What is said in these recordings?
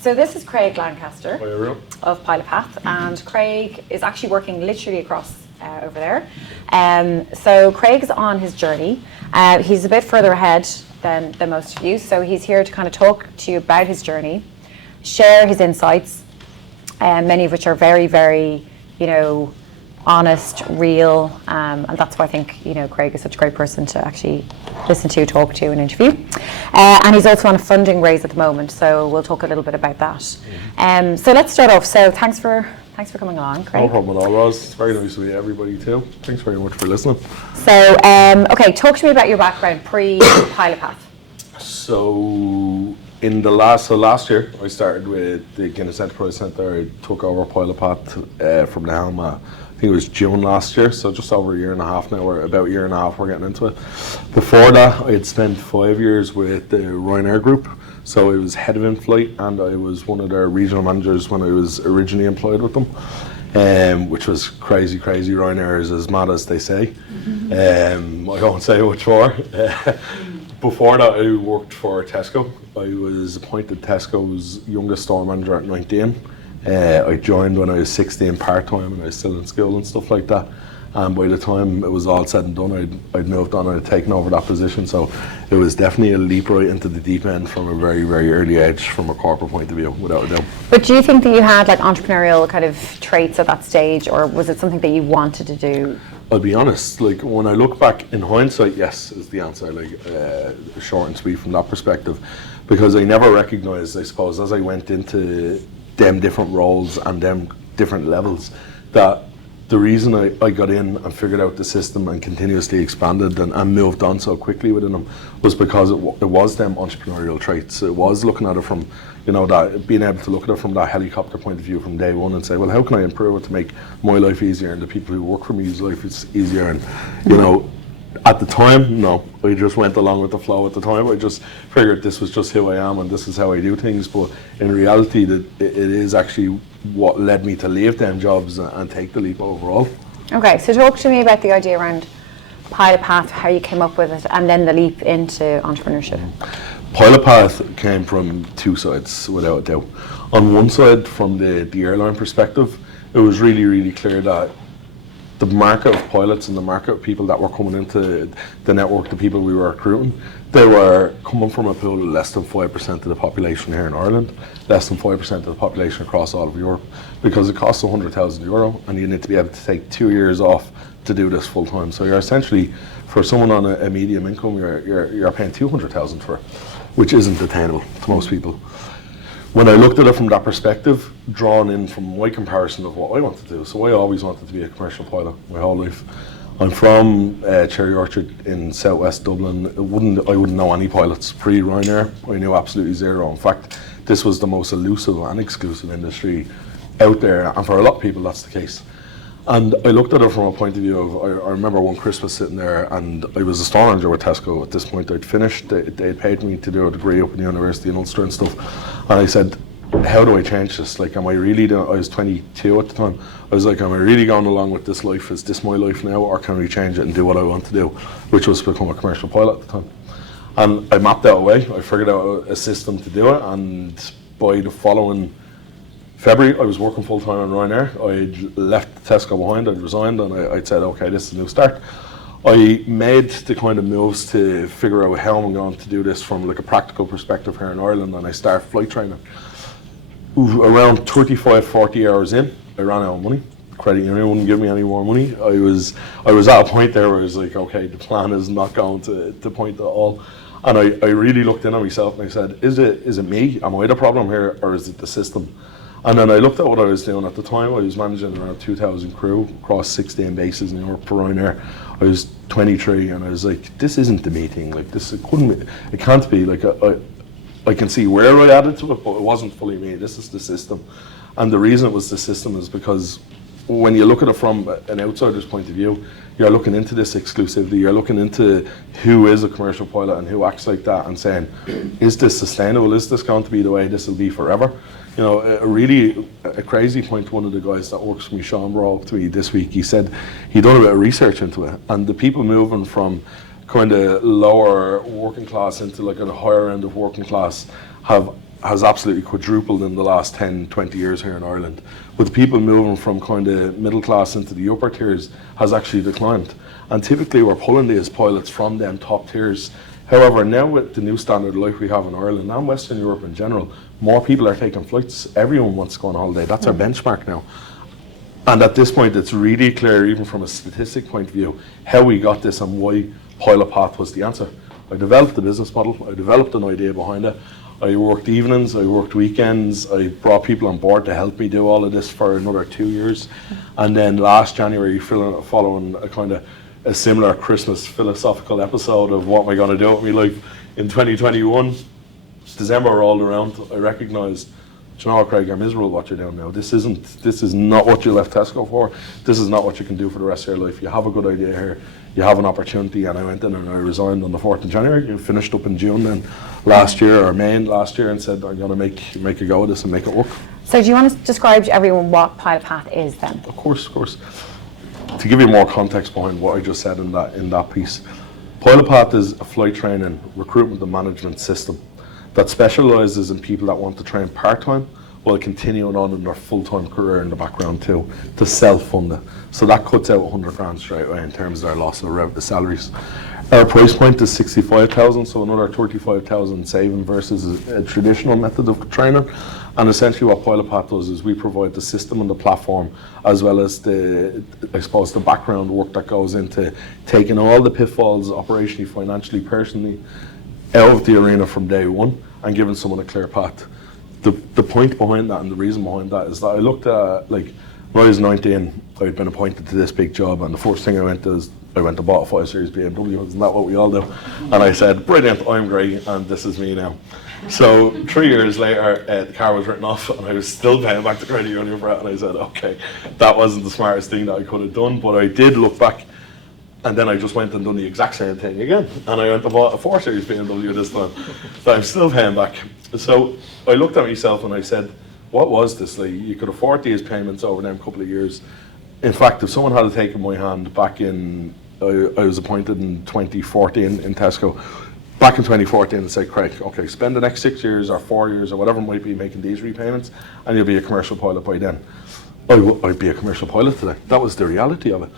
So this is Craig Lancaster Hi, everyone. of PilotPath, and Craig is actually working literally across over there. So Craig's on his journey. He's a bit further ahead than most of you, so he's here to kind of talk to you about his journey, share his insights, many of which are very, very, honest, real, and that's why I think Craig is such a great person to actually listen to, talk to, and interview. And he's also on a funding raise at the moment, so we'll talk a little bit about that. So let's start off. So thanks for coming along, Craig. No problem at all, Roz. It's very nice to meet everybody too. Thanks very much for listening. So, okay, talk to me about your background pre-PilotPath. So last year I started with the Guinness Enterprise Centre. I took over PilotPath from the helm. I think it was June last year, so just over a year and a half now, or about a year and a half we're getting into it. Before that, I had spent 5 years with the Ryanair group, so I was head of in-flight and I was one of their regional managers when I was originally employed with them, which was crazy. Ryanair is as mad as they say. I won't say much more. Before that, I worked for Tesco. I was appointed Tesco's youngest store manager at 19. I joined when I was 16 part-time and I was still in school and stuff like that. And by the time it was all said and done, I'd moved on and I'd taken over that position. So it was definitely a leap right into the deep end from a very, very early age from a corporate point of view, without a doubt. But do you think that you had like entrepreneurial kind of traits at that stage, or was it something that you wanted to do? I'll be honest, like when I look back in hindsight, yes is the answer, short and sweet from that perspective. Because I never recognised, I suppose, as I went into them different roles and them different levels, that the reason I got in and figured out the system and continuously expanded and moved on so quickly within them was because it was them entrepreneurial traits. It was looking at it from, that being able to look at it from that helicopter point of view from day one and say, well, how can I improve it to make my life easier and the people who work for me's life is easier? And, at the time, no, I just went along with the flow at the time. I just figured this was just who I am and this is how I do things. But in reality, it is actually what led me to leave them jobs and take the leap overall. Okay, so talk to me about the idea around PilotPath, how you came up with it, and then the leap into entrepreneurship. PilotPath came from two sides, without a doubt. On one side, from the airline perspective, it was really, really clear that the market of pilots and the market of people that were coming into the network, the people we were recruiting, they were coming from a pool of less than 5% of the population here in Ireland, less than 5% of the population across all of Europe, because it costs €100,000 and you need to be able to take 2 years off to do this full time. So you're essentially, for someone on a medium income, you're paying 200,000 for it, which isn't attainable to most people. When I looked at it from that perspective, drawn in from my comparison of what I want to do, so I always wanted to be a commercial pilot my whole life. I'm from Cherry Orchard in southwest Dublin. I wouldn't know any pilots pre-Ryanair. I knew absolutely zero. In fact, this was the most elusive and exclusive industry out there, and for a lot of people that's the case. And I looked at it from a point of view of, I remember one Christmas sitting there and I was a store manager with Tesco at this point. I'd finished, they had paid me to do a degree up in the university in Ulster and stuff. And I said, how do I change this? Like, am I really doing, I was 22 at the time. I was like, am I really going along with this life? Is this my life now? Or can we change it and do what I want to do? Which was become a commercial pilot at the time. And I mapped that away. I figured out a system to do it. And by the following February, I was working full-time on Ryanair. I'd left Tesco behind, I'd resigned, and I'd said, okay, this is a new start. I made the kind of moves to figure out how I'm going to do this from like a practical perspective here in Ireland, and I started flight training. Around 35, 40 hours in, I ran out of money. The credit union wouldn't give me any more money. I was at a point there where I was like, okay, the plan is not going to point at all. And I really looked in on myself and I said, is it me? Am I the problem here, or is it the system? And then I looked at what I was doing at the time. I was managing around 2,000 crew across 16 bases in Europe for Ryanair. I was 23 and I was like, this isn't the me thing. Like this, it can't be. Like I can see where I added to it, but it wasn't fully me. This is the system. And the reason it was the system is because when you look at it from an outsider's point of view, you're looking into this exclusively, you're looking into who is a commercial pilot and who acts like that and saying, is this sustainable? Is this going to be the way this will be forever? A crazy point, one of the guys that works for me, Sean, brought up to me this week. He said he'd done a bit of research into it, and the people moving from kind of lower working class into like a higher end of working class have has absolutely quadrupled in the last 10, 20 years here in Ireland. With people moving from kind of middle class into the upper tiers has actually declined. And typically we're pulling these pilots from them top tiers. However, now with the new standard of life we have in Ireland and Western Europe in general, more people are taking flights. Everyone wants to go on holiday. That's our benchmark now. And at this point, it's really clear, even from a statistic point of view, how we got this and why PilotPath was the answer. I developed the business model. I developed an idea behind it. I worked evenings, I worked weekends, I brought people on board to help me do all of this for another 2 years. And then last January, following a kind of a similar Christmas philosophical episode of what am I going to do with my life in 2021, December rolled around, I recognised, do you know what, Craig, you're miserable what you're doing now. This is not what you left Tesco for. This is not what you can do for the rest of your life. You have a good idea here. You have an opportunity, and I went in and I resigned on the 4th of January. I finished up in June then last year, or May last year, and said I'm going to make a go of this and make it work. So do you want to describe to everyone what PilotPath is then? Of course. To give you more context behind what I just said in that piece, PilotPath is a flight training, recruitment and management system that specialises in people that want to train part-time while continuing on in their full-time career in the background too, to self-fund it. So that cuts out 100 grand straight away in terms of their loss of salaries. Our price point is 65,000, so another 35,000 saving versus a traditional method of training. And essentially what PilotPath does is we provide the system and the platform, as well as the background work that goes into taking all the pitfalls operationally, financially, personally, out of the arena from day one and giving someone a clear path. The point behind that and the reason behind that is that I looked at, like, when I was 19, I'd been appointed to this big job, and the first thing I went to bought a 5 Series BMW. Isn't that what we all do? And I said, brilliant, I'm great, and this is me now. So 3 years later, the car was written off, and I was still paying back the credit union for it, and I said, okay, that wasn't the smartest thing that I could have done, but I did look back. And then I just went and done the exact same thing again. And I went and bought a 4 Series BMW this time. So I'm still paying back. So I looked at myself and I said, what was this? Like, you could afford these payments over them couple of years. In fact, if someone had taken my hand back in, I was appointed in 2014 in Tesco. Back in 2014 and said, Craig, okay, spend the next 6 years or 4 years or whatever it might be making these repayments and you'll be a commercial pilot by then. I'd be a commercial pilot today. That was the reality of it.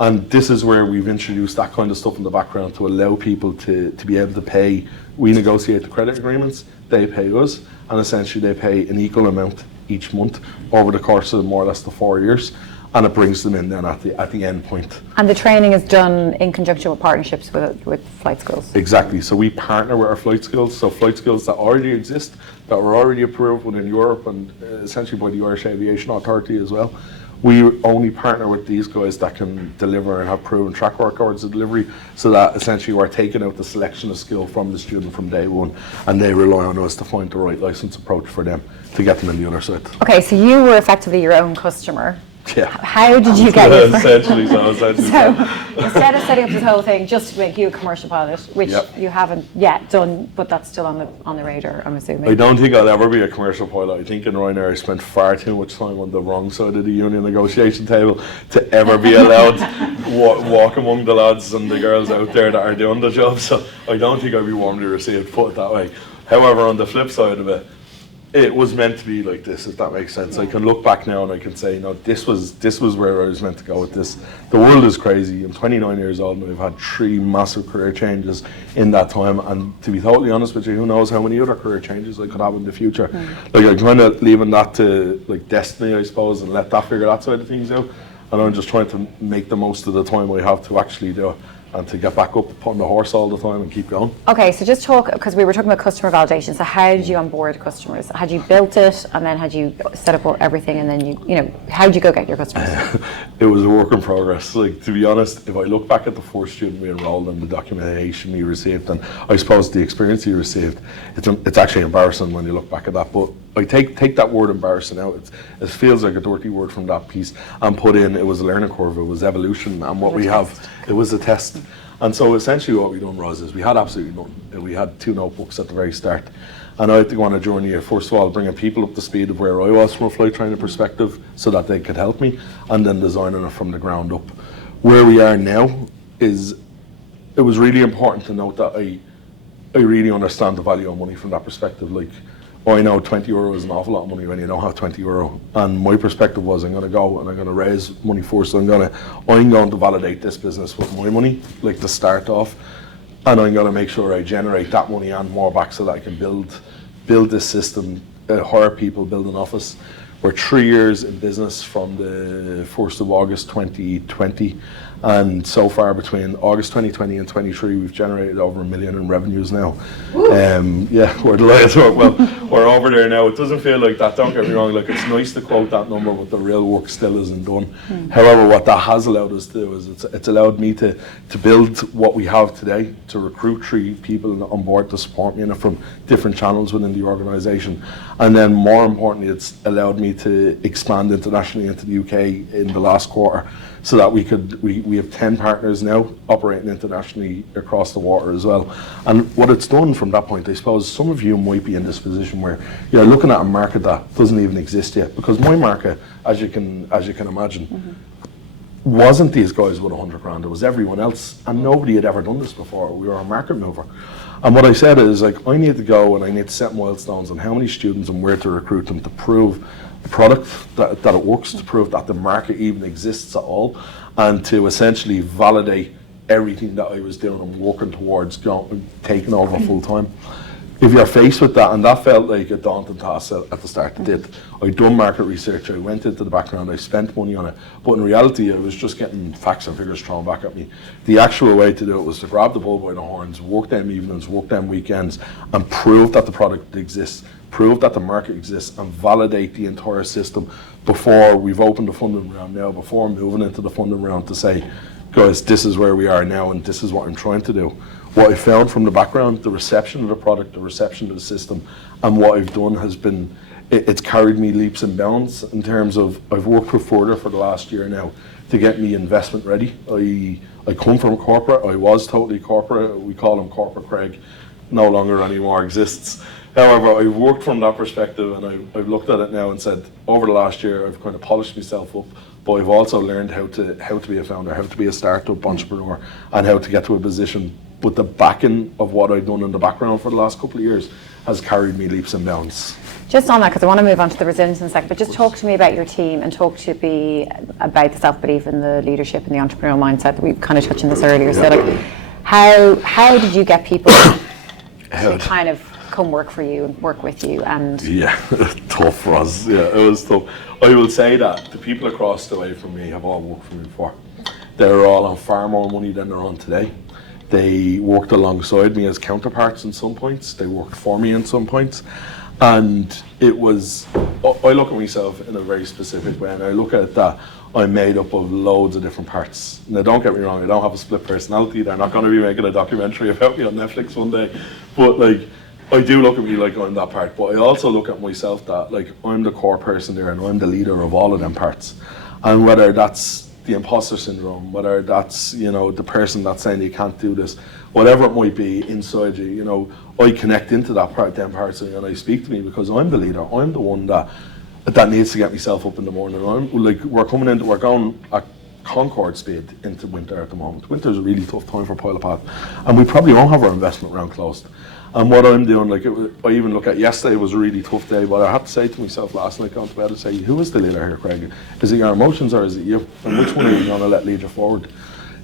And this is where we've introduced that kind of stuff in the background to allow people to be able to pay. We negotiate the credit agreements, they pay us, and essentially they pay an equal amount each month over the course of more or less the 4 years, and it brings them in then at the end point. And the training is done in conjunction with partnerships with flight schools? Exactly. So we partner with our flight schools, so flight schools that already exist, that were already approved within Europe and essentially by the Irish Aviation Authority as well. We only partner with these guys that can deliver and have proven track records of delivery, so that essentially we're taking out the selection of skill from the student from day one, and they rely on us to find the right license approach for them to get them in the other side. Okay, so you were effectively your own customer. Yeah. How did you get your essentially. So instead of setting up this whole thing just to make you a commercial pilot, which you haven't yet done, but that's still on the radar, I'm assuming. I don't think I'll ever be a commercial pilot. I think in Ryanair I spent far too much time on the wrong side of the union negotiation table to ever be allowed walk among the lads and the girls out there that are doing the job. So I don't think I'd be warmly received, put it that way. However, on the flip side of it, it was meant to be like this, if that makes sense. I can look back now and I can say, no, this was where I was meant to go with this. The world is crazy. I'm 29 years old and I've had 3 massive career changes in that time. And to be totally honest with you, who knows how many other career changes I could have in the future. Like, I'm kind of leaving that to like destiny, I suppose, and let that figure that side of things out. And I'm just trying to make the most of the time I have to actually do it, and to get back up on the horse all the time and keep going. Okay, so just talk, because we were talking about customer validation. So how did you onboard customers? Had you built it, and then had you set up everything, and then how did you go get your customers? It was a work in progress. Like, to be honest, if I look back at the first student we enrolled and the documentation we received, and I suppose the experience you received, it's actually embarrassing when you look back at that. But I take that word embarrassing out. It feels like a dirty word from that piece, and put in, it was a learning curve, it was evolution, and what we have, it was a test. And so essentially what we done, Ros, is we had absolutely nothing. We had 2 notebooks at the very start. And I had to go on a journey of, first of all, bringing people up to speed of where I was from a flight training perspective so that they could help me, and then designing it from the ground up. Where we are now is, it was really important to note that I really understand the value of money from that perspective. Like, I know 20 euro is an awful lot of money when you don't have 20 euro. And my perspective was, I'm going to go and I'm going to raise money first. So I'm going to validate this business with my money, like to start off. And I'm going to make sure I generate that money and more back so that I can build this system, hire people, build an office. We're 3 years in business from the 1st of August 2020. And so far between August 2020 and 23, we've generated over $1 million in revenues now. Yeah, we're delighted to work. Well, we're over there now. It doesn't feel like that, don't get me wrong. Like, it's nice to quote that number, but the real work still isn't done. However, what that has allowed us to do is it's allowed me to build what we have today, to recruit 3 people on board to support me from different channels within the organisation. And then more importantly, it's allowed me to expand internationally into the UK in the last quarter, so that we have 10 partners now operating internationally across the water as well. And what it's done from that point, I suppose some of you might be in this position where you're looking at a market that doesn't even exist yet, because my market, as you can imagine, wasn't these guys with 100 grand, it was everyone else, and nobody had ever done this before. We were a market mover. And what I said is, like, I need to go and I need to set milestones on how many students and where to recruit them to prove the product that it works, to prove that the market even exists at all, and to essentially validate everything that I was doing and working towards taking over full time. If you're faced with that, and that felt like a daunting task at the start, I'd done market research, I went into the background, I spent money on it, but in reality I was just getting facts and figures thrown back at me. The actual way to do it was to grab the bull by the horns, work them evenings, work them weekends, and prove that the product exists, prove that the market exists, and validate the entire system before we've opened the funding round now, before moving into the funding round, to say, guys, this is where we are now and this is what I'm trying to do. What I found from the background, the reception of the product, the reception of the system, and what I've done has been, it's carried me leaps and bounds in terms of, I've worked with Furthr for the last year now to get me investment ready. I come from corporate, I was totally corporate, we call him Corporate Craig, no longer anymore exists. However, I've worked from that perspective, and I've looked at it now and said, over the last year, I've kind of polished myself up, but I've also learned how to be a founder, how to be a startup entrepreneur, and how to get to a position. But the backing of what I've done in the background for the last couple of years has carried me leaps and bounds. Just on that, because I want to move on to the resilience in a second, but just talk to me about your team and talk to me about the self-belief and the leadership and the entrepreneurial mindset. We kind of touched on this earlier. So, like, how did you get people to kind of come work for you and work with you? And tough for us. Yeah, it was tough. I will say that the people across the way from me have all worked for me before. They're all on far more money than they're on today. They worked alongside me as counterparts in some points. They worked for me in some points. And it was, I look at myself in a very specific way, and I look at that I'm made up of loads of different parts. Now, don't get me wrong, I don't have a split personality. They're not going to be making a documentary about me on Netflix one day. But, like, I do look at me like I'm that part. But I also look at myself that, like, I'm the core person there and I'm the leader of all of them parts. And whether that's the imposter syndrome, whether that's, the person that's saying you can't do this, whatever it might be inside you, I connect into that part, them parts, and I speak to me because I'm the leader. I'm the one that needs to get myself up in the morning. We're going at Concord speed into winter at the moment. Winter's a really tough time for PilotPath, and we probably won't have our investment round closed. And what I'm doing, I even look at yesterday was a really tough day, but I had to say to myself last night going to bed and say, who is the leader here, Craig? Is it your emotions or is it you? And which one are you going to let lead you forward?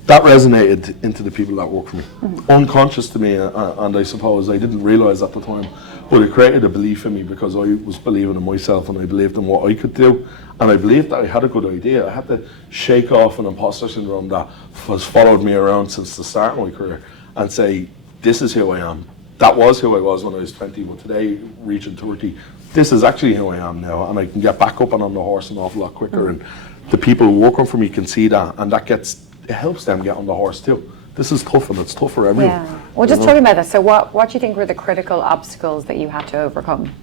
That resonated into the people that work for me. Unconscious to me, and I suppose I didn't realise at the time, but it created a belief in me because I was believing in myself and I believed in what I could do. And I believed that I had a good idea. I had to shake off an imposter syndrome that has followed me around since the start of my career and say, this is who I am. That was who I was when I was 20, but today, reaching 30, this is actually who I am now, and I can get back up and on the horse an awful lot quicker, and the people working for me can see that, and it helps them get on the horse too. This is tough, and it's tough for everyone. Yeah. Well, just talking about that, so what do you think were the critical obstacles that you had to overcome?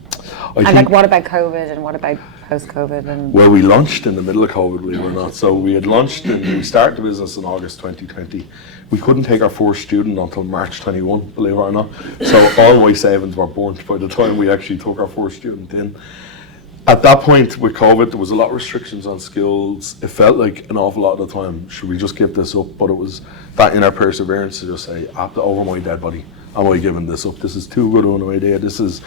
And what about COVID, and what about post-COVID? And well, we launched in the middle of COVID, believe it or not. So we had launched, we started the business in August 2020. We couldn't take our first student until March 21, believe it or not. So all my savings were burnt by the time we actually took our first student in. At that point with COVID, there was a lot of restrictions on schools. It felt like an awful lot of the time, should we just give this up? But it was that inner perseverance to just say, over my dead body, am I giving this up? This is too good of an idea. This is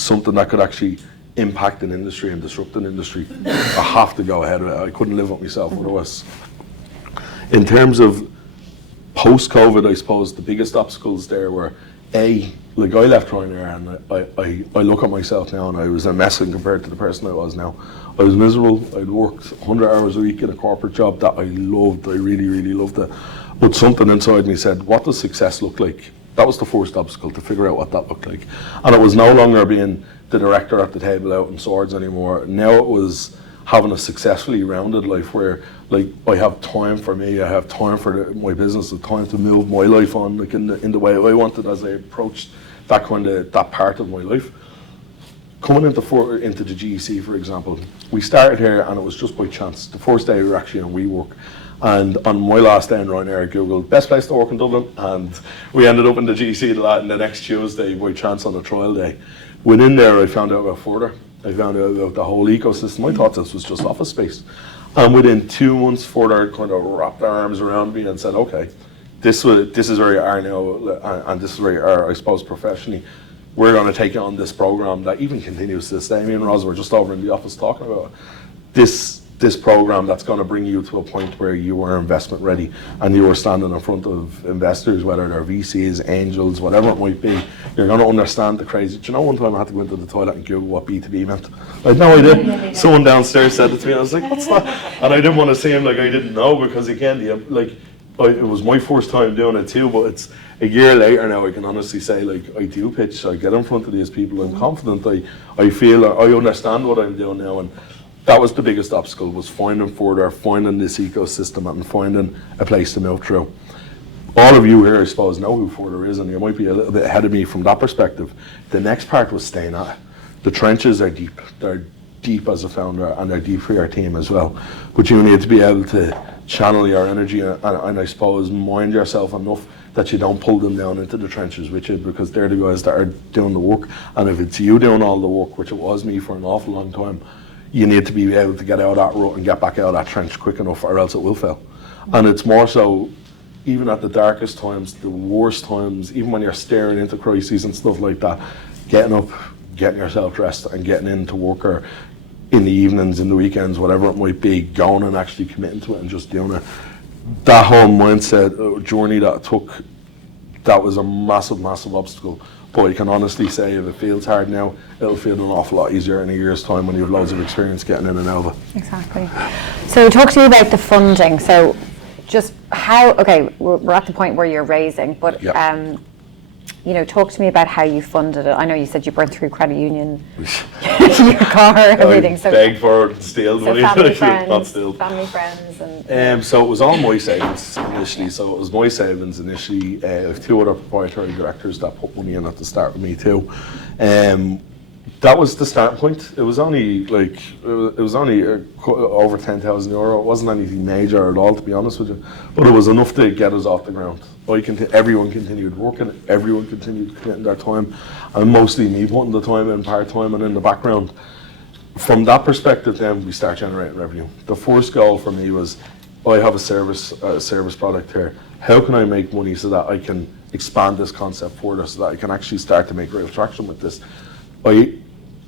something that could actually impact an industry and disrupt an industry. I have to go ahead with it. I couldn't live with myself otherwise. In terms of post-COVID, I suppose the biggest obstacles there were, like I left Ryanair and I look at myself now and I was a mess compared to the person I was now. I was miserable. I'd worked 100 hours a week in a corporate job that I loved. I really, really loved it. But something inside me said, what does success look like? That was the first obstacle, to figure out what that looked like. And it was no longer being the director at the table out in swords anymore. Now it was having a successfully rounded life where, like, I have time for me, I have time for my business, I have time to move my life on, like in the way I wanted as I approached that part of my life. Coming into the GEC, for example, we started here and it was just by chance. The first day we were actually on WeWork, and on my last day in Ryanair, I googled best place to work in Dublin, and we ended up in the GEC the next Tuesday by chance on a trial day. Within there, I found out about Furthr. I found out about the whole ecosystem. I thought this was just office space. And within 2 months, Furthr kind of wrapped their arms around me and said, okay, this is where you are now, and this is where you are, I suppose, professionally. We're going to take you on this program that even continues to this day. Me and Ros were just over in the office talking about this program that's going to bring you to a point where you are investment ready and you are standing in front of investors, whether they're VCs, angels, whatever it might be. You're going to understand the crazy. Do you know, one time I had to go into the toilet and Google what B2B meant? I had no idea. Someone downstairs said it to me. I was like, what's that? And I didn't want to seem like I didn't know, because again, it was my first time doing it too, but it's a year later now. I can honestly say, like, I do pitch, I get in front of these people, I'm confident, I feel I understand what I'm doing now. And that was the biggest obstacle, was finding Furthr, finding this ecosystem and finding a place to move through. All of you here, I suppose, know who Furthr is, and you might be a little bit ahead of me from that perspective. The next part was staying at it. The trenches are deep. They're deep as a founder, and they're deep for your team as well. But you need to be able to channel your energy and I suppose mind yourself enough that you don't pull them down into the trenches with you, because they're the guys that are doing the work. And if it's you doing all the work, which it was me for an awful long time, you need to be able to get out of that rut and get back out of that trench quick enough, or else it will fail. And it's more so, even at the darkest times, the worst times, even when you're staring into crises and stuff like that, getting up, getting yourself dressed and getting into work, or in the evenings, in the weekends, whatever it might be, going and actually committing to it and just doing it. That whole mindset journey that it took, that was a massive, massive obstacle. But I can honestly say, if it feels hard now, it'll feel an awful lot easier in a year's time when you have loads of experience getting in and out of it. Exactly. So talk to me about the funding. So just how, okay, we're at the point where you're raising, but Yep. Talk to me about how you funded it. I know you said you burnt through credit union, your car, everything. So begged for it, steal money. Family friends, not steal. Family friends, and so it was all my savings initially. So it was my savings initially. With 2 other proprietary directors that put money in at the start with me too. That was the starting point. It was only over €10,000. It wasn't anything major at all, to be honest with you. But it was enough to get us off the ground. Everyone continued working. Everyone continued committing their time, and mostly me putting the time in part-time and in the background. From that perspective, then we start generating revenue. The first goal for me was, I have a service product here. How can I make money so that I can expand this concept further, so that I can actually start to make real traction with this?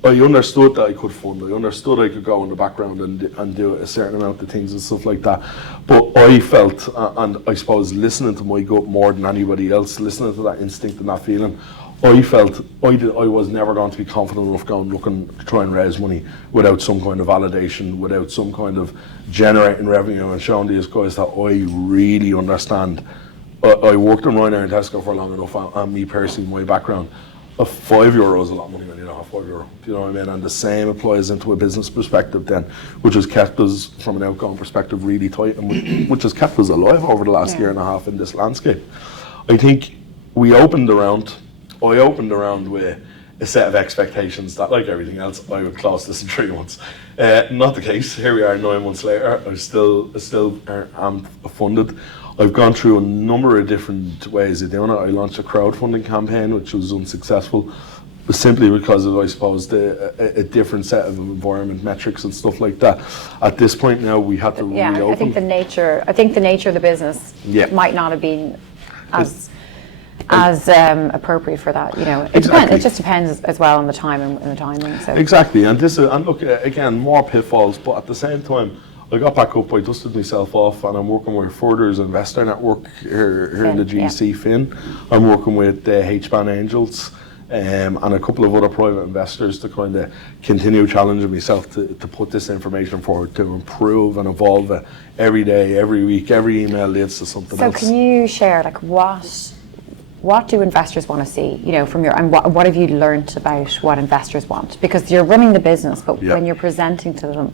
I understood that I could fund. I understood I could go in the background and do a certain amount of things and stuff like that. But I felt, and I suppose listening to my gut more than anybody else, listening to that instinct and that feeling, I felt I was never going to be confident enough going looking to try and raise money without some kind of validation, without some kind of generating revenue and showing these guys that I really understand. I worked in Ryanair and Tesco for long enough, and me personally, my background, €5 is a lot of money when you don't have €5. Do you know what I mean? And the same applies into a business perspective then, which has kept us, from an outgoing perspective, really tight, and which has kept us alive over the last year and a half in this landscape. I think I opened around with a set of expectations that, like everything else, I would close this in 3 months. Not the case. Here we are 9 months later. I still am funded. I've gone through a number of different ways of doing it. I launched a crowdfunding campaign, which was unsuccessful, simply because of, I suppose, a different set of environment metrics and stuff like that. At this point now, we had to reopen. I think the nature of the business might not have been as as appropriate for that. It just depends as well on the time and the timing. So. Exactly, and look, again, more pitfalls, but at the same time, I got back up, I dusted myself off, and I'm working with Furthr's investor network here in the GC Finn. I'm working with HBAN Angels and a couple of other private investors to kind of continue challenging myself to put this information forward, to improve and evolve it every day, every week. Every email leads to something else. So can you share, like, what do investors want to see, from your, and what have you learned about what investors want? Because you're running the business, but when you're presenting to them,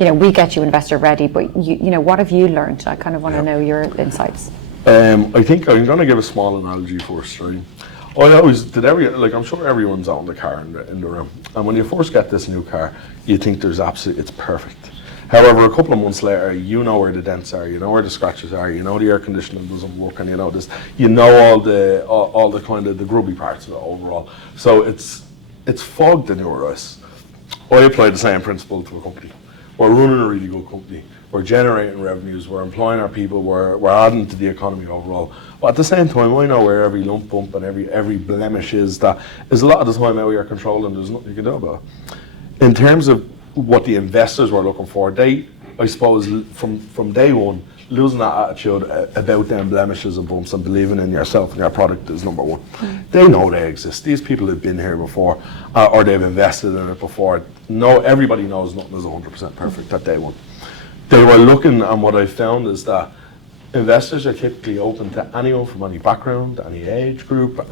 we get you investor ready, but what have you learned? I kind of want to know your insights. I think I'm going to give a small analogy first, right? I always did I'm sure everyone's out in the car in the room, and when you first get this new car, you think it's perfect. However, a couple of months later, you know where the dents are, you know where the scratches are, you know the air conditioning doesn't work, and all the kind of the grubby parts of it overall. So it's fogged in your eyes. I apply the same principle to a company. We're running a really good company. We're generating revenues. We're employing our people. We're adding to the economy overall. But at the same time, I know where every lump bump and every blemish is. That is a lot of the time out of your control, and there's nothing you can do about it. In terms of what the investors were looking for, I suppose, from day one, losing that attitude about them blemishes and bumps and believing in yourself and your product is number one. They know they exist. These people have been here before, or they've invested in it before. Everybody knows nothing is 100% perfect at day one. They were looking, and what I found is that investors are typically open to anyone from any background, any age group,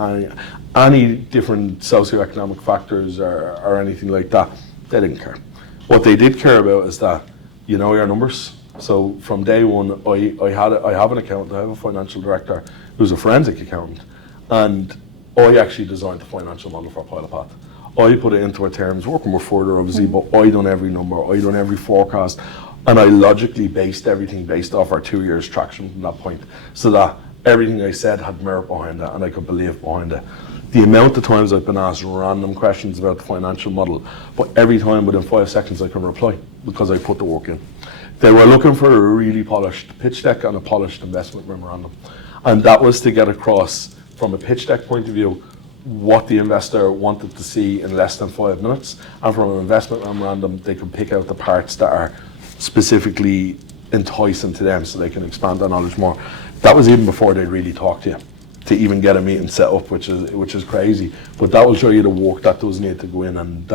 any different socioeconomic factors or anything like that. They didn't care. What they did care about is that your numbers. So from day one, I have an accountant, I have a financial director who's a forensic accountant, and I actually designed the financial model for PilotPath. I put it into our terms, working with Furthr obviously, but I done every number, I done every forecast, and I logically based everything based off our 2 years traction from that point, so that everything I said had merit behind it and I could believe behind it. The amount of times I've been asked random questions about the financial model, but every time within 5 seconds I can reply because I put the work in. They were looking for a really polished pitch deck and a polished investment memorandum. And that was to get across, from a pitch deck point of view, what the investor wanted to see in less than 5 minutes. And from an investment memorandum, they could pick out the parts that are specifically enticing to them so they can expand their knowledge more. That was even before they'd really talk to you, to even get a meeting set up, which is crazy. But that will show you the work that does need to go in, and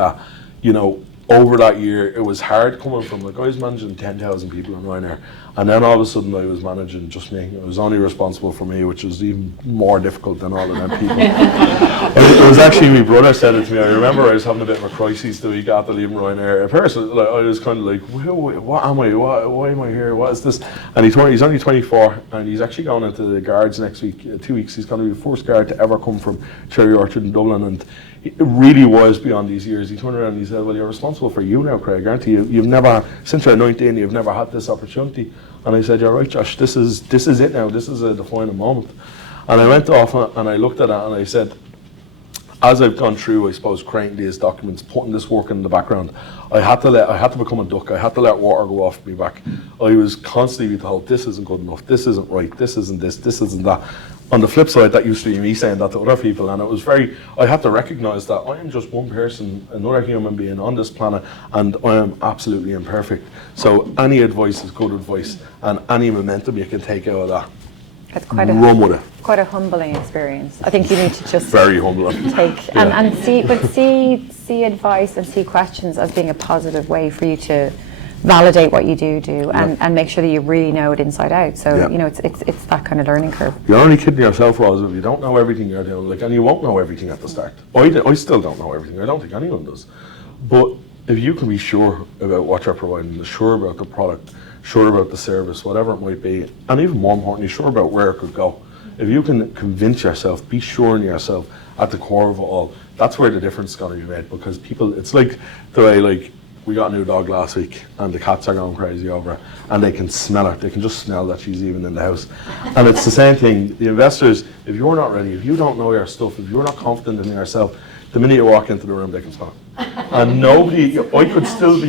over that year, it was hard coming from, I was managing 10,000 people in Ryanair, and then all of a sudden I was managing just me. I was only responsible for me, which was even more difficult than all of them people. It was actually my brother said it to me. I remember I was having a bit of a crisis the week after leaving Ryanair. At first, I was kind of like, what am I? Why am I here? What is this? And he's only 24, and he's actually going into the guards next week, 2 weeks. He's going to be the first guard to ever come from Cherry Orchard in Dublin, and it really was beyond these years. He turned around and he said, well, you're responsible for you now, Craig, aren't you? You've never, since you're 19, you've never had this opportunity. And I said, you're right, Josh, this is it now. This is a defining moment. And I went off and I looked at it and I said, as I've gone through, I suppose, creating these documents, putting this work in the background, I had to become a duck. I had to let water go off me back. I was constantly told, this isn't good enough, this isn't right, this isn't this isn't that. On the flip side, that used to be me saying that to other people, and it was I had to recognise that I am just one person, another human being on this planet, and I am absolutely imperfect. So any advice is good advice, and any momentum you can take out of that, it's run with it. Quite a humbling experience. I think you need to just very humbling. Take and see advice and see questions as being a positive way for you to validate what you do and make sure that you really know it inside out. So it's that kind of learning curve. You're only kidding yourself, Rosa, if you don't know everything you're doing, and you won't know everything at the start. I still don't know everything. I don't think anyone does. But if you can be sure about what you're providing, sure about the product, sure about the service, whatever it might be, and even more importantly, sure about where it could go. If you can convince yourself, be sure in yourself at the core of it all, that's where the difference is going to be made. Because people, it's like the way, we got a new dog last week and the cats are going crazy over her, and they can smell her. They can just smell that she's even in the house. And it's the same thing. The investors, if you're not ready, if you don't know your stuff, if you're not confident in yourself, the minute you walk into the room, they can smell it. And nobody, I could still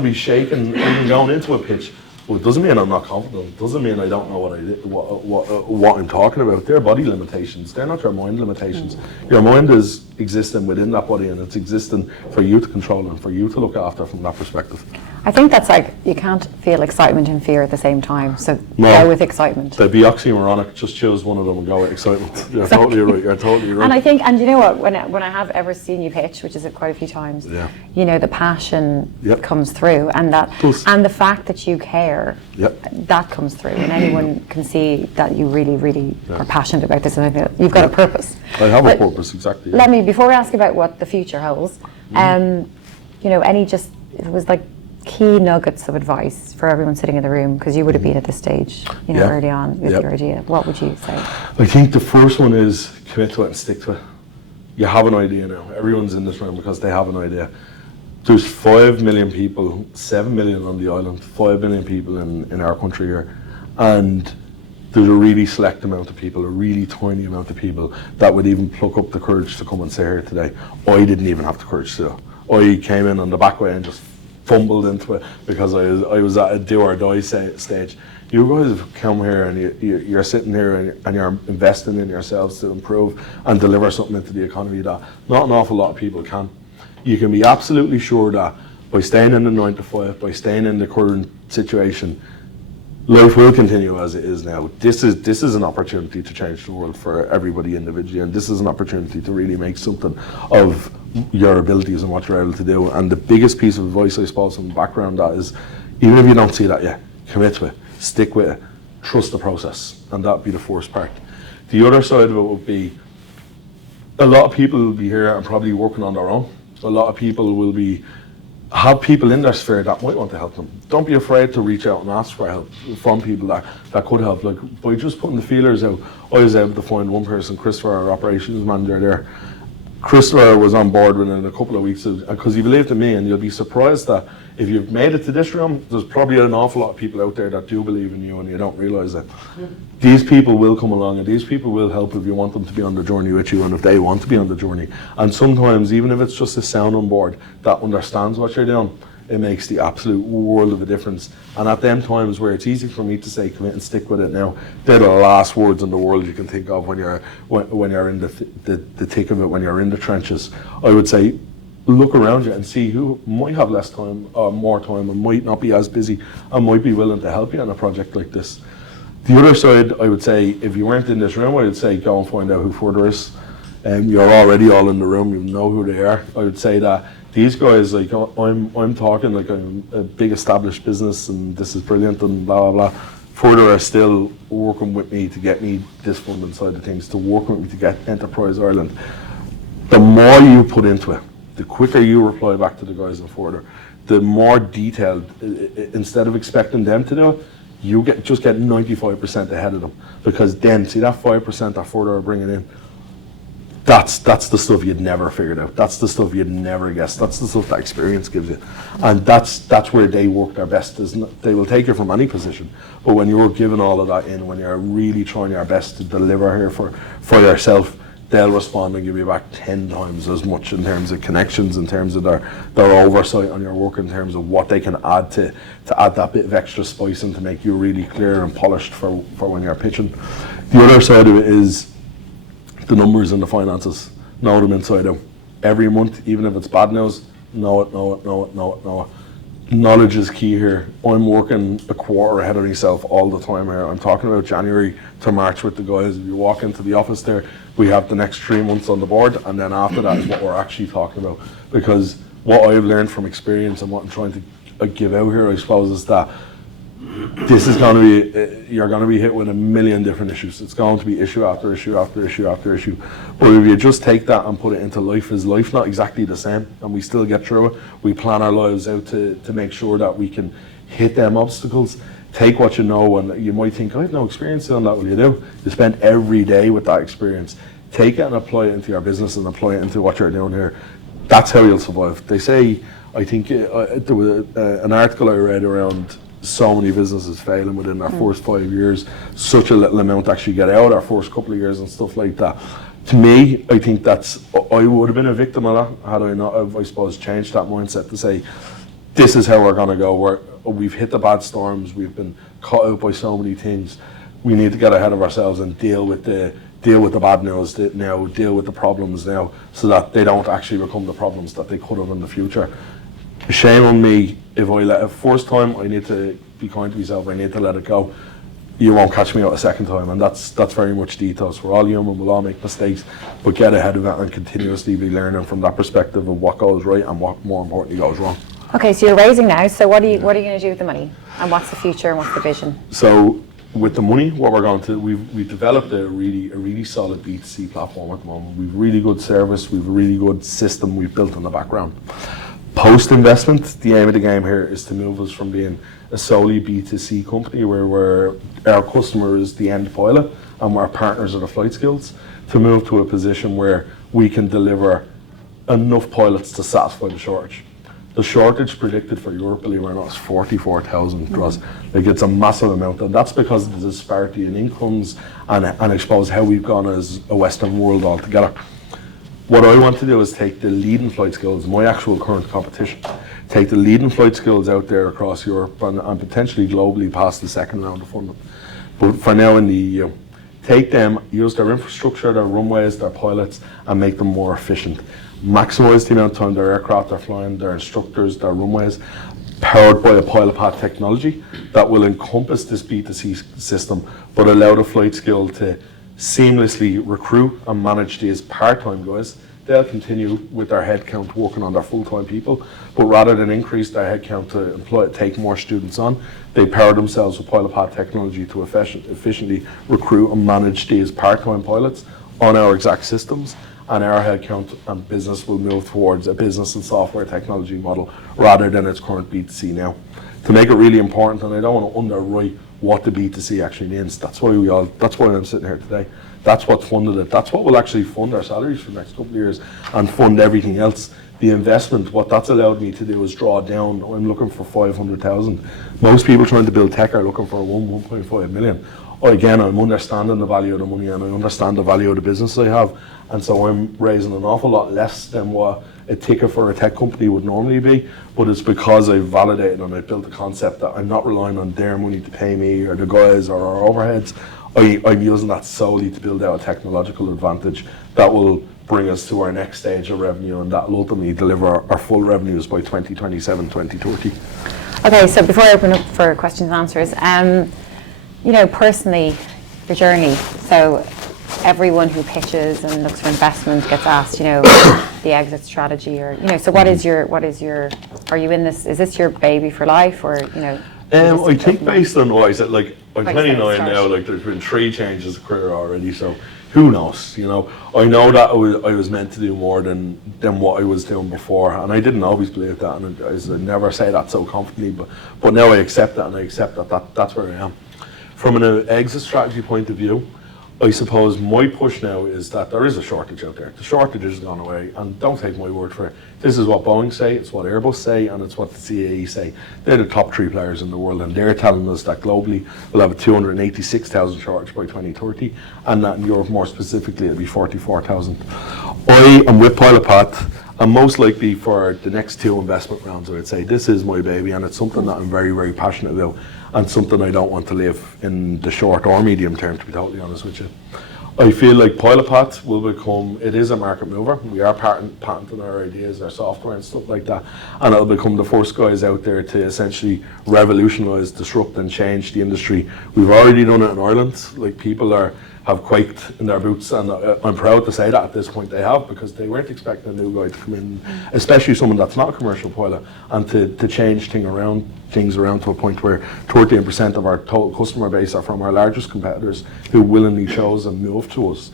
be shaking even going into a pitch. Well, it doesn't mean I'm not confident. It doesn't mean I don't know what I'm talking about. They're body limitations. They're not your mind limitations. Your mind is existing within that body, and it's existing for you to control and for you to look after from that perspective. I think that's like, you can't feel excitement and fear at the same time, so No. go with excitement. They'd be oxymoronic. Just choose one of them and go with excitement. You're totally right. You're totally right. And I think, and you know what, when I have ever seen you pitch, which is quite a few times, Yeah. you know, the passion Yep. comes through, and the fact that you care, Yep. that comes through, and anyone can see that you really, really are passionate about this, and I feel you've got a purpose. I have But a purpose, exactly. Let me, before we ask about what the future holds, you know, if it was like key nuggets of advice for everyone sitting in the room, because you would have been at this stage, you know, Yeah. early on with Yep. your idea, what would you say? I think the first one is commit to it and stick to it. You have an idea now. Everyone's in this room because they have an idea. There's 5 million people, 7 million on the island, 5 million people in our country here. And there's a really select amount of people, a really tiny amount of people that would even pluck up the courage to come and say here today. I didn't even have the courage to. I came in on the back way and just fumbled into it because I was at a do or die stage. You guys have come here and you're sitting here and you're investing in yourselves to improve and deliver something into the economy that not an awful lot of people can. You can be absolutely sure that by staying in the 9 to 5, by staying in the current situation, life will continue as it is now. This is an opportunity to change the world for everybody individually, and this is an opportunity to really make something of your abilities and what you're able to do. And the biggest piece of advice, I suppose, from the background, that is, even if you don't see that yet, commit to it, stick with it, trust the process, and that'd be the first part. The other side of it would be, a lot of people will be here and probably working on their own. A lot of people will have people in their sphere that might want to help them. Don't be afraid to reach out and ask for help from people that could help. Like, by just putting the feelers out, I was able to find one person, Christopher, our operations manager there. Christopher was on board within a couple of weeks because he believed in me, and you'll be surprised that if you've made it to this room, there's probably an awful lot of people out there that do believe in you and you don't realise it. These people will come along and these people will help if you want them to be on the journey with you and if they want to be on the journey. And sometimes, even if it's just a sounding board that understands what you're doing, it makes the absolute world of a difference. And at them times where it's easy for me to say commit and stick with it now, they're the last words in the world you can think of when you're in the thick of it, when you're in the trenches. I would say, look around you and see who might have less time or more time and might not be as busy and might be willing to help you on a project like this. The other side, I would say, if you weren't in this room, I would say go and find out who Furthr is. You're already all in the room, you know who they are. I would say that these guys, like, I'm talking like I'm a big established business and this is brilliant and blah, blah, blah. Furthr are still working with me to get me this funding side of things, to work with me to get Enterprise Ireland. The more you put into it, the quicker you reply back to the guys in Furthr, the more detailed, instead of expecting them to do it, you just get 95% ahead of them. Because then, see that 5% that Furthr are bringing in, that's the stuff you'd never figured out. That's the stuff you'd never guessed. That's the stuff that experience gives you. And that's where they work their best. They will take you from any position. But when you're giving all of that in, when you're really trying your best to deliver here for yourself, they'll respond and give you back 10 times as much in terms of connections, in terms of their oversight on your work, in terms of what they can add to add that bit of extra spice and to make you really clear and polished for when you're pitching. The other side of it is the numbers and the finances. Know them inside out. Every month, even if it's bad news, know it. Knowledge is key here. I'm working a quarter ahead of myself all the time here. I'm talking about January to March with the guys. If you walk into the office there, we have the next 3 months on the board, and then after that is what we're actually talking about. Because what I've learned from experience and what I'm trying to give out here, I suppose, is that this is going to be, you're going to be hit with a million different issues. It's going to be issue after issue after issue after issue. But if you just take that and put it into life, is life not exactly the same? And we still get through it. We plan our lives out to make sure that we can hit them obstacles. Take what you know, and you might think, I have no experience on that. Well, you do. You spend every day with that experience. Take it and apply it into your business and apply it into what you're doing here. That's how you'll survive. They say, I think there was an article I read around so many businesses failing within their first 5 years, such a little amount actually get out our first couple of years and stuff like that. To me, I think I would have been a victim of that had I not have, I suppose, changed that mindset to say, this is how we're going to go. We've hit the bad storms. We've been caught out by so many things. We need to get ahead of ourselves and deal with the bad news now, deal with the problems now, so that they don't actually become the problems that they could have in the future. Shame on me if I let it. First time, I need to be kind to myself. I need to let it go. You won't catch me out a second time, and that's very much the ethos. We're all human, we'll all make mistakes, but get ahead of it and continuously be learning from that perspective of what goes right and what, more importantly, goes wrong. Okay, so you're raising now. So what are you going to do with the money, and what's the future and what's the vision? So with the money, what we're going to, we've developed a really solid B2C platform at the moment. We've really good service, we've a really good system we've built in the background. Post investment, the aim of the game here is to move us from being a solely B2C company where our customer is the end pilot and our partners are the flight skills, to move to a position where we can deliver enough pilots to satisfy the shortage. The shortage predicted for Europe, believe it or not, is 44,000 draws. Like, it's a massive amount, and that's because of the disparity in incomes and I suppose how we've gone as a Western world altogether. What I want to do is take the leading flight skills, my actual current competition, take the leading flight skills out there across Europe and potentially globally past the second round of funding. But for now in the EU, take them, use their infrastructure, their runways, their pilots, and make them more efficient. Maximise the amount of time their aircraft are flying, their instructors, their runways, powered by a PilotPath technology that will encompass this B2C system, but allow the flight skill to seamlessly recruit and manage these part-time guys. They'll continue with their headcount working on their full-time people, but rather than increase their headcount to take more students on, they power themselves with PilotPath technology to efficiently recruit and manage these part-time pilots on our exact systems, and our headcount and business will move towards a business and software technology model rather than its current B2C now. To make it really important, and I don't want to underwrite what the B2C actually means. That's why I'm sitting here today. That's what funded it. That's what will actually fund our salaries for the next couple of years and fund everything else. The investment, what that's allowed me to do is draw down. I'm looking for 500,000. Most people trying to build tech are looking for 1.5 million. Again, I'm understanding the value of the money and I understand the value of the business I have, and so I'm raising an awful lot less than what a ticket for a tech company would normally be, but it's because I've validated and I've built a concept that I'm not relying on their money to pay me or the guys or our overheads. I'm using that solely to build out a technological advantage that will bring us to our next stage of revenue, and that will ultimately deliver our full revenues by 2027, 2030. Okay, so before I open up for questions and answers, personally, your journey, so everyone who pitches and looks for investment gets asked, the exit strategy, or, so what is your, are you in this, is this your baby for life, or, I think based on what I said, like, I'm 29 now, like, there's been 3 changes of career already, so who knows, I know that I was meant to do more than what I was doing before, and I didn't always believe that, and I never say that so confidently, but now I accept that, and I accept that's where I am. From an exit strategy point of view, I suppose my push now is that there is a shortage out there. The shortage has gone away, and don't take my word for it. This is what Boeing say, it's what Airbus say, and it's what the CAE say. They're the top 3 players in the world, and they're telling us that globally we'll have a 286,000 shortage by 2030, and that in Europe more specifically it'll be 44,000. I am with PilotPath, and most likely for the next 2 investment rounds, I would say this is my baby, and it's something that I'm very, very passionate about, and something I don't want to live in the short or medium term, to be totally honest with you. I feel like PilotPath will become, it is a market mover. We are patenting our ideas, our software and stuff like that, and it'll become the first guys out there to essentially revolutionise, disrupt and change the industry. We've already done it in Ireland. Like, people have quaked in their boots, and I'm proud to say that at this point they have, because they weren't expecting a new guy to come in, especially someone that's not a commercial pilot, and to change things around to a point where 13% of our total customer base are from our largest competitors who willingly chose and moved to us.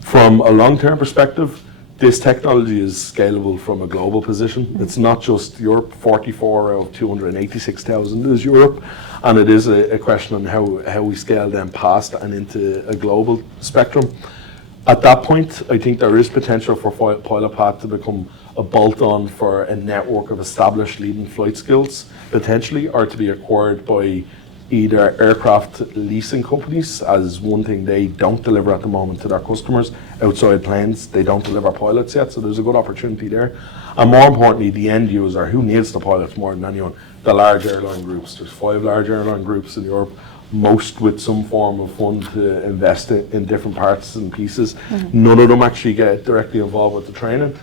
From a long-term perspective, this technology is scalable from a global position. It's not just Europe. 44 out of 286,000 is Europe, and it is a question on how we scale them past and into a global spectrum. At that point, I think there is potential for PilotPath to become a bolt-on for a network of established leading flight skills, potentially, or to be acquired by either aircraft leasing companies, as one thing they don't deliver at the moment to their customers, outside planes. They don't deliver pilots yet, so there's a good opportunity there. And more importantly, the end user, who needs the pilots more than anyone, the large airline groups. There's 5 large airline groups in Europe, most with some form of fund to invest in different parts and pieces. None of them actually get directly involved with the training.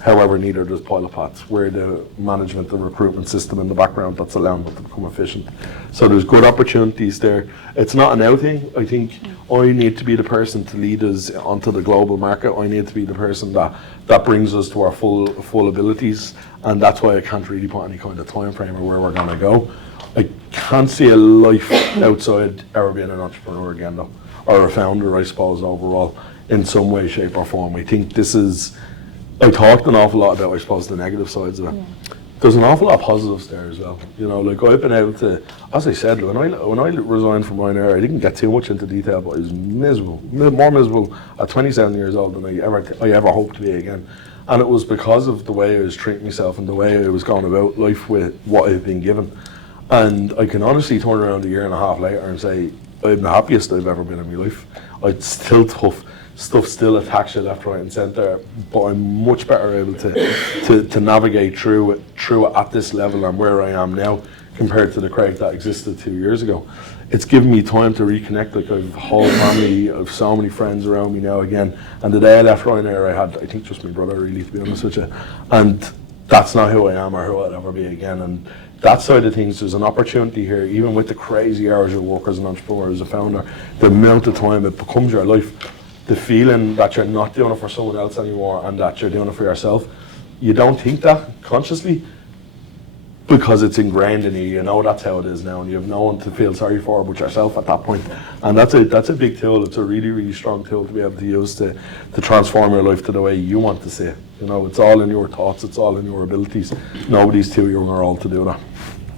However, neither does PilotPath, where the management and recruitment system in the background that's allowing them to become efficient. So there's good opportunities there. It's not a now thing. I think I need to be the person to lead us onto the global market. I need to be the person that brings us to our full abilities, and that's why I can't really put any kind of time frame or where we're going to go. I can't see a life outside ever being an entrepreneur again, though, or a founder, I suppose, overall, in some way, shape, or form. I think this is. I talked an awful lot about, I suppose, the negative sides of it. Yeah. There's an awful lot of positives there as well. You know, like I've been able to, as I said, when I resigned from Ryanair, I didn't get too much into detail, but I was miserable, more miserable at 27 years old than I ever hoped to be again. And it was because of the way I was treating myself and the way I was going about life with what I've been given. And I can honestly turn around a year and a half later and say, I'm the happiest I've ever been in my life. It's still tough. Stuff still attached to left, right and centre, but I'm much better able to navigate through it at this level and where I am now compared to the Craig that existed 2 years ago. It's given me time to reconnect. Like I've a whole family, I've so many friends around me now again. And the day I left Ryanair, I had, I think, just my brother really, to be honest with you. And that's not who I am or who I'll ever be again. And that side of things, there's an opportunity here, even with the crazy hours you work as an entrepreneur, as a founder, the amount of time it becomes your life. The feeling that you're not doing it for someone else anymore and that you're doing it for yourself. You don't think that consciously because it's ingrained in you. You know that's how it is now, and you have no one to feel sorry for but yourself at that point. And that's a big tool. It's a really, really strong tool to be able to use to transform your life to the way you want to see it. You know, it's all in your thoughts, it's all in your abilities. Nobody's too young or old to do that.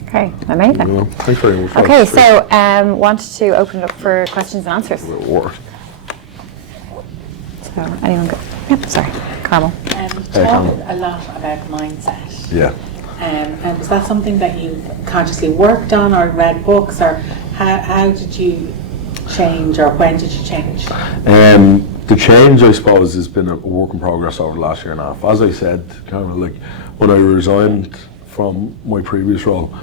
Okay, amazing. You know, thanks very much. Okay, so wanted to open it up for questions and answers. So anyone go? Yep, sorry, Carmel. Talk a lot about mindset. Yeah. And was that something that you consciously worked on or read books, or how did you change, or when did you change? The change, I suppose, has been a work in progress over the last year and a half. As I said, kind of like when I resigned from my previous role,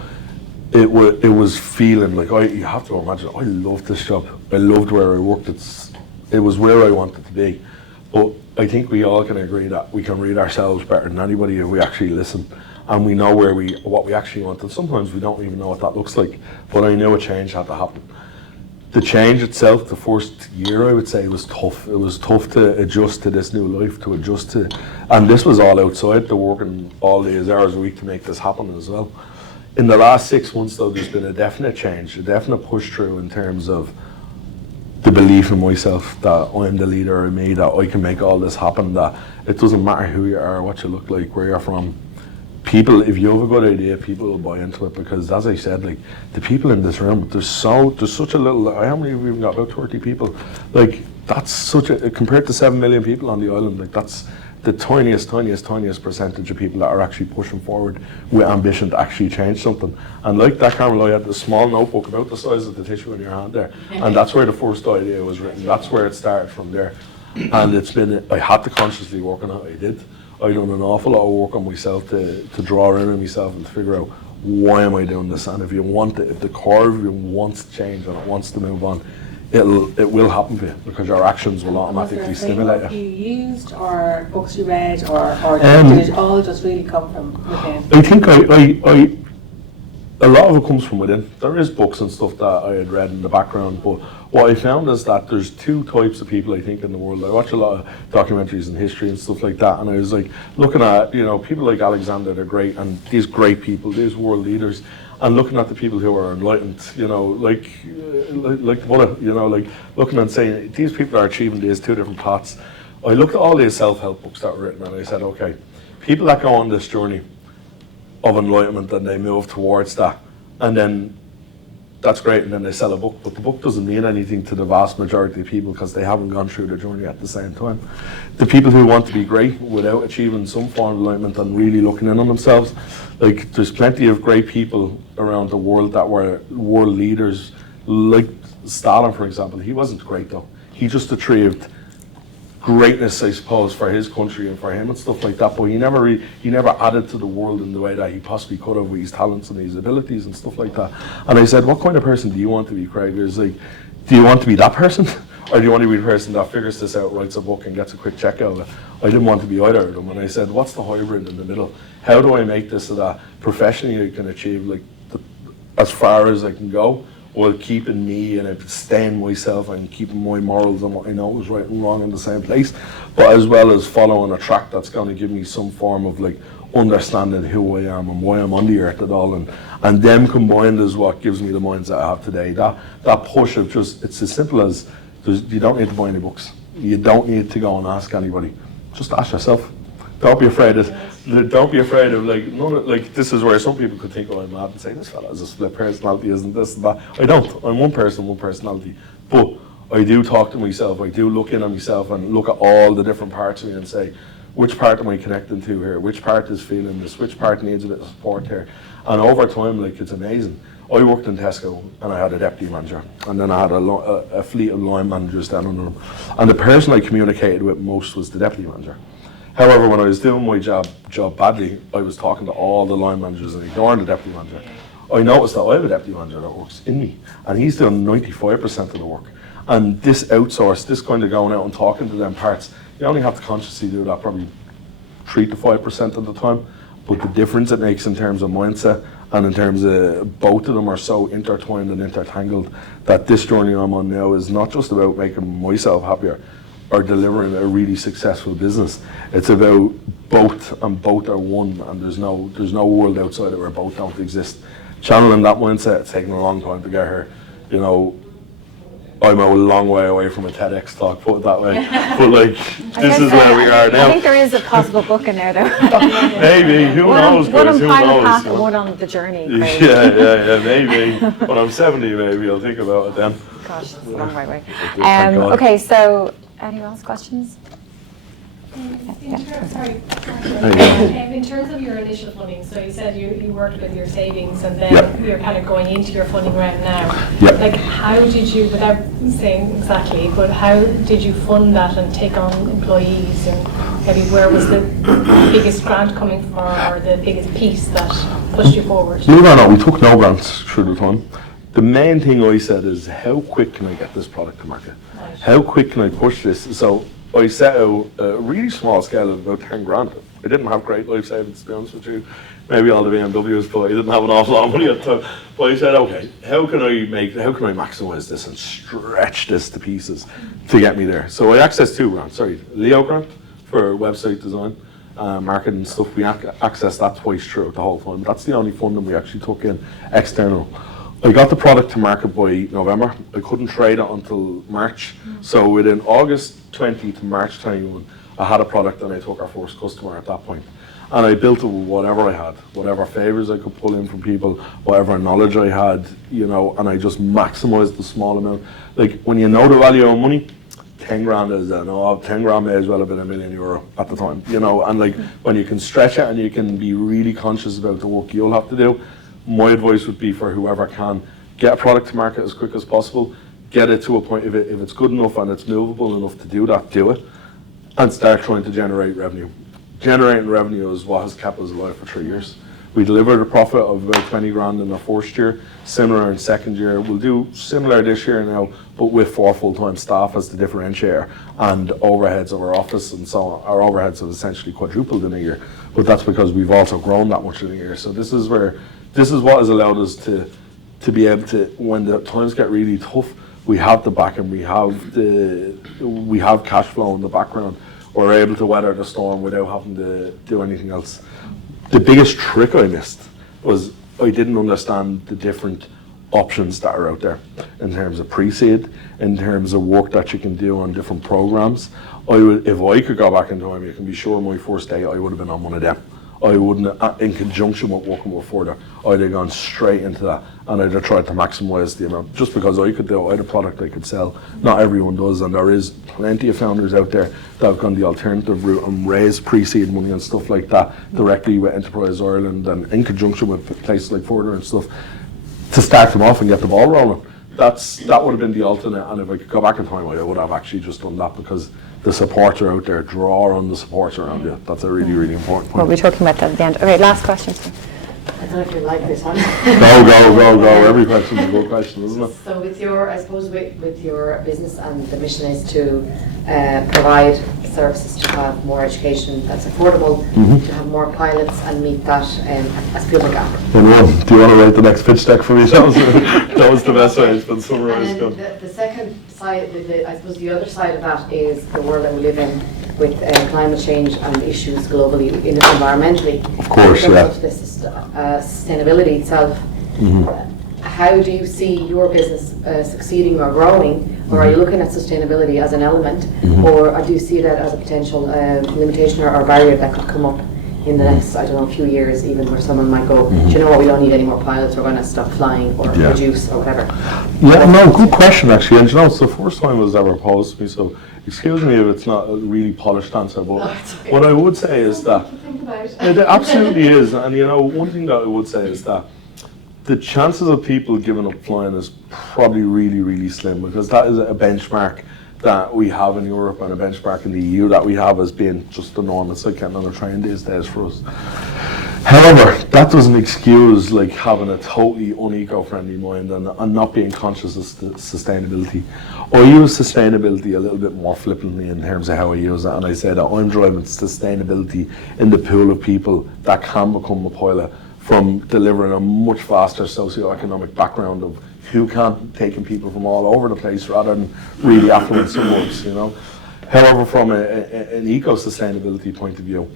it was feeling like, you have to imagine, I loved this job. I loved where I worked. It was where I wanted to be. But I think we all can agree that we can read ourselves better than anybody if we actually listen, and we know what we actually want. And sometimes we don't even know what that looks like. But I knew a change had to happen. The change itself, the first year, I would say, was tough. It was tough to adjust to this new life, and this was all outside the working all these hours a week to make this happen as well. In the last 6 months, though, there's been a definite change, a definite push through in terms of the belief in myself that I'm the leader in me, that I can make all this happen, that it doesn't matter who you are, what you look like, where you're from. People, if you have a good idea, people will buy into it, because as I said, like the people in this room, there's such a little, how many have we even got? About 30 people. Like that's compared to 7 million people on the island, like that's the tiniest percentage of people that are actually pushing forward with ambition to actually change something. And like that, Carmel, I had a small notebook about the size of the tissue in your hand there, and that's where the first idea was written. That's where it started from there. And it's been, I had to consciously work on it. I did. I done an awful lot of work on myself to draw in on myself and to figure out, why am I doing this? And if the core of you wants to change and it wants to move on, it will happen for you, because your actions will automatically stimulate you. You used, or books you read, or did it all just really come from within? I think a lot of it comes from within. There is books and stuff that I had read in the background, but what I found is that there's 2 types of people, I think, in the world. I watch a lot of documentaries and history and stuff like that, and I was like looking at, people like Alexander the Great and these great people, these world leaders, and looking at the people who are enlightened, like Buddha, like looking and saying, these people are achieving these 2 different paths. I looked at all these self-help books that were written, and I said, okay, people that go on this journey of enlightenment and they move towards that, and then that's great, and then they sell a book, but the book doesn't mean anything to the vast majority of people because they haven't gone through the journey at the same time. The people who want to be great without achieving some form of enlightenment and really looking in on themselves, like there's plenty of great people around the world that were world leaders, like Stalin, for example. He wasn't great though. He just achieved greatness, I suppose, for his country and for him and stuff like that. But he never added to the world in the way that he possibly could have with his talents and his abilities and stuff like that. And I said, what kind of person do you want to be, Craig? There's like, do you want to be that person? Or do you want to be the person that figures this out, writes a book and gets a quick check out of it? I didn't want to be either of them. And I said, what's the hybrid in the middle? How do I make this so that professionally I can achieve like as far as I can go, while keeping me and staying myself and keeping my morals and what I know is right and wrong in the same place, but as well as following a track that's going to give me some form of like understanding who I am and why I'm on the earth at all, and them combined is what gives me the mindset I have today. That push of just, it's as simple as, you don't need to buy any books. You don't need to go and ask anybody. Just ask yourself. Don't be afraid of like, none, like this is where some people could think, oh, I'm mad and say this fella has a split personality, isn't this and that. I don't. I'm one person, one personality. But I do talk to myself. I do look in on myself and look at all the different parts of me and say, which part am I connecting to here? Which part is feeling this? Which part needs a bit of support here? And over time, like, it's amazing. I worked in Tesco and I had a deputy manager, and then I had a fleet of line managers down under them. And the person I communicated with most was the deputy manager. However, when I was doing my job badly, I was talking to all the line managers and ignoring the deputy manager. I noticed that I have a deputy manager that works in me, and he's doing 95% of the work. And this outsource, this kind of going out and talking to them parts, you only have to consciously do that probably 3 to 5% of the time. But the difference it makes in terms of mindset and in terms of both of them are so intertwined and intertangled that this journey I'm on now is not just about making myself happier or delivering a really successful business. It's about both, and both are one, and there's no world outside it where both don't exist. Channeling that mindset, it's taken a long time to get here. You know, I'm a long way away from a TEDx talk, put it that way. But like, this is where we are now. I think there is a possible book in there though. Maybe, who knows, one guys, on who PilotPath knows? and one on the journey. Craig. Yeah, maybe. When I'm 70, maybe I'll think about it then. Gosh, that's a long way away. Thank God. Okay, so anyone else questions? In terms of your initial funding, so you said you worked with your savings and then you're kind of going into your funding round now. Yep. Like, how did you, without saying exactly, but how did you fund that and take on employees, and maybe where was the biggest grant coming from or the biggest piece that pushed you forward? Believe it or not, we took no grants through the time. The main thing I said is, how quick can I get this product to market? Right. How quick can I push this? So I set out a really small scale of about 10 grand. I didn't have great life savings, to be honest with you. Maybe all the BMWs, but I didn't have an awful lot of money at the time. But I said, okay, how can I maximize this and stretch this to pieces to get me there? So I accessed 2 grants. Leo grant for website design, marketing stuff. We accessed that twice throughout the whole time. That's the only funding we actually took in external. I got the product to market by November. I couldn't trade it until March. So within August 20 to March 21, I had a product and I took our first customer at that point. And I built it with whatever I had, whatever favors I could pull in from people, whatever knowledge I had, you know, and I just maximized the small amount. Like, when you know the value of money, 10 grand is, 10 grand may as well have been €1 million at the time, you know, and like, when you can stretch it and you can be really conscious about the work you'll have to do, my advice would be for whoever can, get a product to market as quick as possible, get it to a point, if it's good enough and it's movable enough to do that, do it, and start trying to generate revenue. Generating revenue is what has kept us alive for 3 years. We delivered a profit of about 20 grand in our first year, similar in second year. We'll do similar this year now, but with 4 full-time staff as the differentiator, and overheads of our office and so on. Our overheads have essentially quadrupled in a year, but that's because we've also grown that much in a year. So this is what has allowed us to be able to, when the times get really tough, we have the backing, we have cash flow in the background. We're able to weather the storm without having to do anything else. The biggest trick I missed was I didn't understand the different options that are out there in terms of pre-seed, in terms of work that you can do on different programs. If I could go back in time, you can be sure my first day I would have been on one of them. I wouldn't, in conjunction with working with Furthr, I'd have gone straight into that, and I'd have tried to maximise the amount. Just because I could do it, I had a product I could sell. Not everyone does, and there is plenty of founders out there that have gone the alternative route and raised pre-seed money and stuff like that directly with Enterprise Ireland and in conjunction with places like Furthr and stuff to start them off and get the ball rolling. That would have been the alternate, and if I could go back in time, I would have actually just done that, because the supports are out there, draw on the supports around you. That's a really, really important We'll point. be talking about that at the end. Okay, last question. I don't know if you like this one. Go. Every question is a good question, isn't it? So with your, I suppose with your business, and the mission is to provide services to have more education that's affordable, to have more pilots and meet that as people gap. And do you want to write the next pitch deck for me? That was the best way it's been summarised. And then the second side, I suppose the other side of that is the world that we live in with climate change and issues globally, environmentally. Of course, in yeah. terms of this sustainability itself. How do you see your business succeeding or growing, or are you looking at sustainability as an element, or do you see that as a potential limitation or barrier that could come up in the next, I don't know, few years, even where someone might go, do you know what, we don't need any more pilots, we're going to stop flying or reduce or whatever? Yeah, no, good question actually. And you know, it's the first time it was ever posed to me, so excuse me if it's not a really polished answer, but what I would say is that it absolutely is. And you know, one thing that I would say is that the chances of people giving up flying is probably really, really slim, because that is a benchmark that we have in Europe and a benchmark in the EU that we have as being just the norm. It's like getting on a train these days for us. However, that doesn't excuse like having a totally uneco-friendly mind and not being conscious of sustainability. I use sustainability a little bit more flippantly in terms of how I use it, and I say that I'm driving sustainability in the pool of people that can become a pilot from delivering a much faster socioeconomic background of who can, taking people from all over the place rather than really affluent suburbs, you know. However, from an eco-sustainability point of view,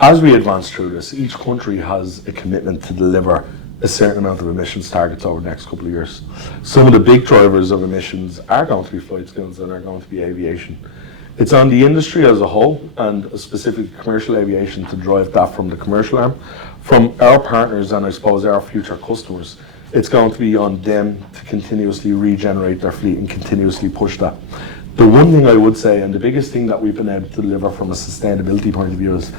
as we advance through this, each country has a commitment to deliver a certain amount of emissions targets over the next couple of years. Some of the big drivers of emissions are going to be flight skills and are going to be aviation. It's on the industry as a whole, and specifically commercial aviation, to drive that from the commercial arm. From our partners and I suppose our future customers, it's going to be on them to continuously regenerate their fleet and continuously push that. The one thing I would say, and the biggest thing that we've been able to deliver from a sustainability point of view, is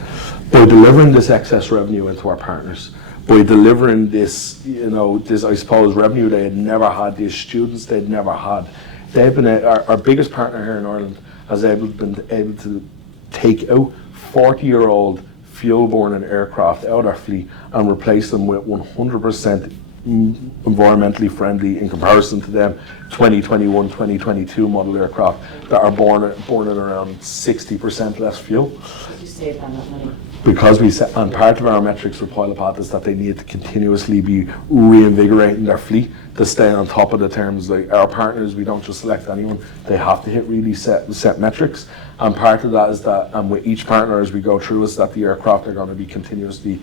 by delivering this excess revenue into our partners, by delivering this, you know, this, I suppose, revenue they had never had, these students they'd never had. They've been our biggest partner here in Ireland has been able to take out 40-year-old fuel-burning aircraft out of our fleet and replace them with 100% environmentally friendly, in comparison to them 2021, 2022 model aircraft that are burning around 60% less fuel. You save them that money. Because we set, and part of our metrics for PilotPath is that they need to continuously be reinvigorating their fleet to stay on top of the terms. Like our partners, we don't just select anyone, they have to hit really set metrics. And part of that is that, and with each partner as we go through, is that the aircraft are going to be continuously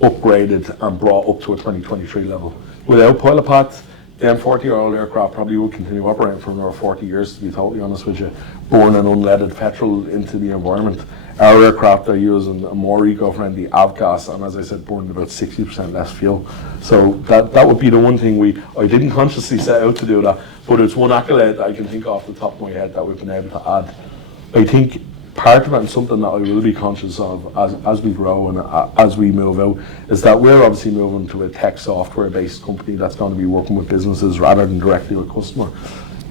upgraded and brought up to a 2023 level. Without PilotPath, them 40-year-old aircraft probably will continue operating for another 40 years, to be totally honest with you, burning unleaded petrol into the environment. Our aircraft are using a more eco-friendly avgas, and as I said, burning about 60% less fuel. So that would be the one thing I didn't consciously set out to do that, but it's one accolade that I can think off the top of my head that we've been able to add. I think part of it, and something that I will be conscious of as we grow and as we move out, is that we're obviously moving to a tech software-based company that's going to be working with businesses rather than directly with customer.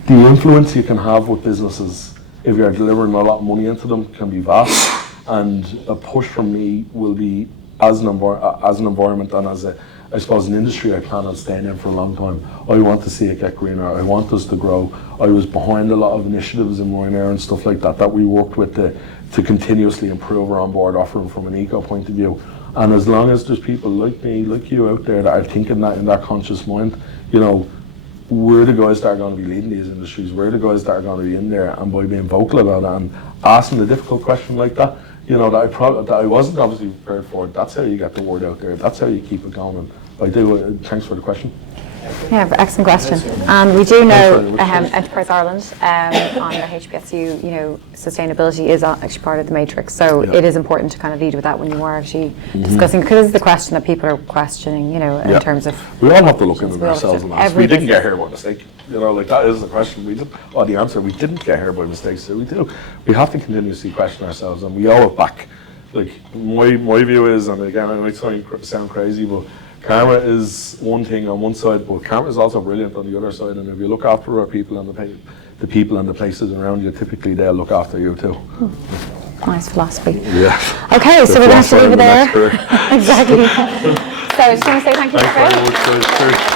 The influence you can have with businesses, if you're delivering a lot of money into them, can be vast. And a push from me will be, as an environment and as I suppose an industry I plan on staying in for a long time, I want to see it get greener. I want us to grow. I was behind a lot of initiatives in Ryanair and stuff like that we worked with to continuously improve our onboard offering from an eco point of view. And as long as there's people like me, like you out there, that are thinking that in that conscious mind, you know, we're the guys that are going to be leading these industries. We're the guys that are going to be in there, and by being vocal about it and asking a difficult question like that, you know, that I wasn't obviously prepared for. That's how you get the word out there. That's how you keep it going. I do. Thanks for the question. Yeah, excellent question. And we do know Enterprise Ireland on the HPSU, you know, sustainability is actually part of the matrix. So it is important to kind of lead with that when you are actually discussing, because it's the question that people are questioning, you know, in terms of. We all have to look into ourselves and ask. We didn't get here by mistake. You know, like that is the question. The answer, we didn't get here by mistake. So we do. We have to continuously question ourselves, and we owe it back. Like my view is, and again, I might sound crazy, but karma is one thing on one side, but karma is also brilliant on the other side. And if you look after our people and the people and the places around you, typically they'll look after you too. Nice philosophy. Yeah. Okay, so we're going to have to leave it there. That's correct. Exactly. So I just want to say thank you to Thanks very Craig. much, guys. Cheers.